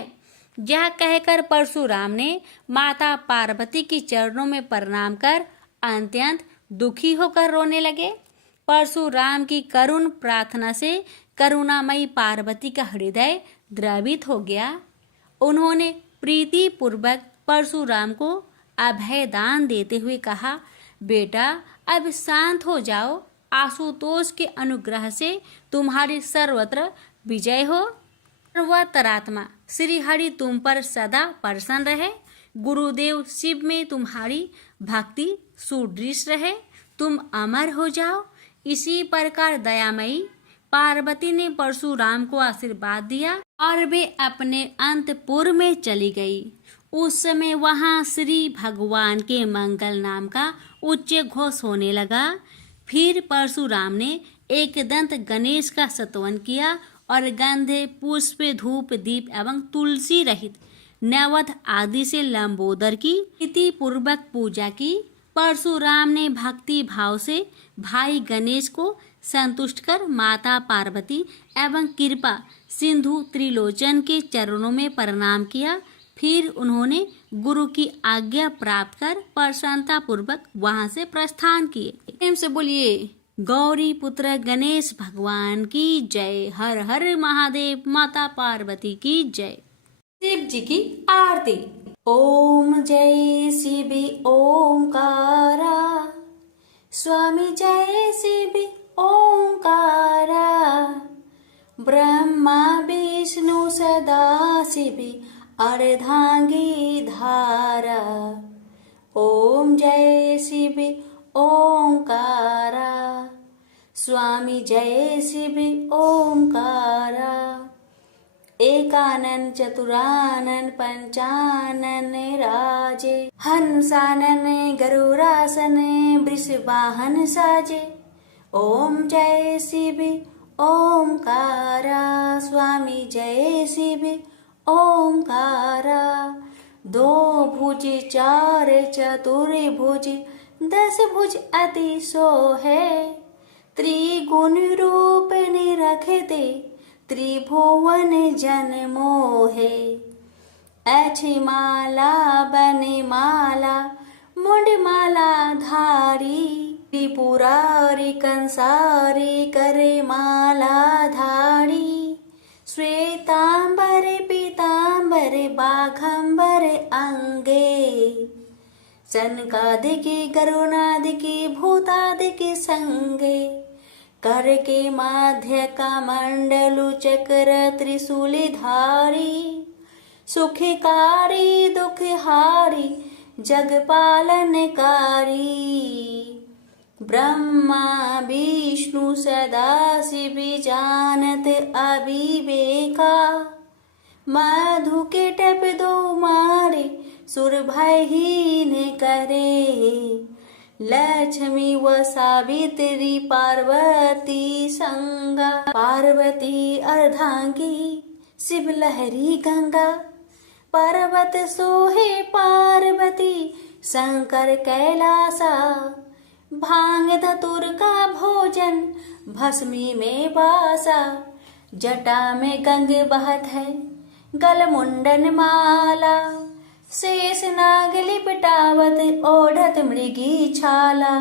यह कहकर परशुराम ने माता पार्वती के चरणों में प्रणाम कर अत्यंत दुखी होकर रोने लगे। परशुराम की करुण प्रार्थना से करुणामयी पार्वती का हृदय द्रवित हो गया। उन्होंने प्रीति पूर्वक परशुराम को अभय दान देते हुए कहा, बेटा अब शांत हो जाओ। आशुतोष के अनुग्रह से तुम्हारी सर्वत्र विजय हो। सर्वतरात्मा श्री हरि तुम पर सदा प्रसन्न रहे। गुरुदेव शिव में तुम्हारी भक्ति सुदृढ़ रहे। तुम अमर हो जाओ। इसी प्रकार दयामयी पार्वती ने परशुराम को आशीर्वाद दिया और वे अपने अंतपुर में चली गई। उस समय वहां श्री भगवान के मंगल नाम का उच्च घोष होने लगा। फिर परशुराम ने एकदंत गणेश का स्तवन किया और गंध, पुष्प, धूप, दीप एवं तुलसी रहित नैवेद्य आदि से लंबोदर की विधि पूर्वक पूजा की। परशुराम ने भक्ति भाव से भाई गणेश को संतुष्ट कर माता पार्वती एवं कृपा सिंधु त्रिलोचन के चरणों में प्रणाम किया। फिर उन्होंने गुरु की आज्ञा प्राप्त कर प्रसन्नता पूर्वक वहां से प्रस्थान किए। प्रेम से बोलिए गौरी पुत्र गणेश भगवान की जय। हर हर महादेव। माता पार्वती की जय। शिव जी की आरती। ओम जय शिव ओंकारा, स्वामी जय शिव ओंकारा, ब्रह्मा विष्णु सदा शिव अर्धांगी धारा। ओम जय शिव ओंकारा, स्वामी जय शिव ओंकारा, एकानन चतुरानन पंचानन राजे, हंसानन गरुड़ासन वृषवाहन साजे। ओम जय शिव ओंकारा, स्वामी जय शिव ओंकारा, दो भुज चार चतुर्भुज, 10 भुज अति सोहे, त्रिगुण रूप निरखते त्रिभुवन जन मोहे। ऐछि माला बने माला, मुंड माला धारी, त्रिपुरारी कंसारी करे माला धारी। श्वेतांबर पीतांबर बाघंबर अंगे, सनकादिकी गरुणादिकी भूतादिकी संगे। कर के माध्य का मंडलु चक्र त्रिशूली धारी, सुखकारी दुखहारी जगपालनकारी। ब्रह्मा विष्णु सदा शिव जानत अविवेका, मधु के टप दो मारे सुर भयहीन करे। लक्ष्मी व सावित्री पार्वती संगा, पार्वती अर्धांगी शिव लहरी गंगा। पर्वत सोहे पार्वती शंकर कैलासा, भांग धतुर का भोजन भस्मी में बासा। जटा में गंग बहत है गल मुंडन माला, शेष नाग लिपटावत ओढ़त मृगी छाला।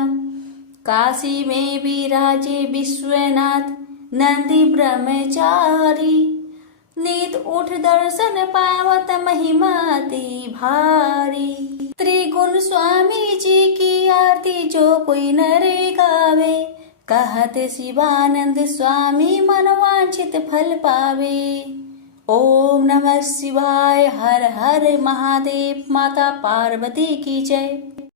काशी में विराजे विश्वनाथ नंदी ब्रह्मचारी, नीत उठ दर्शन पावत महिमाति भारी। त्रिगुण स्वामी जी की आरती जो कोई नरे गावे, कहत शिवानंद स्वामी मनवांछित फल पावे। ओम नमः शिवाय। हर हर महादेव। माता पार्वती की जय।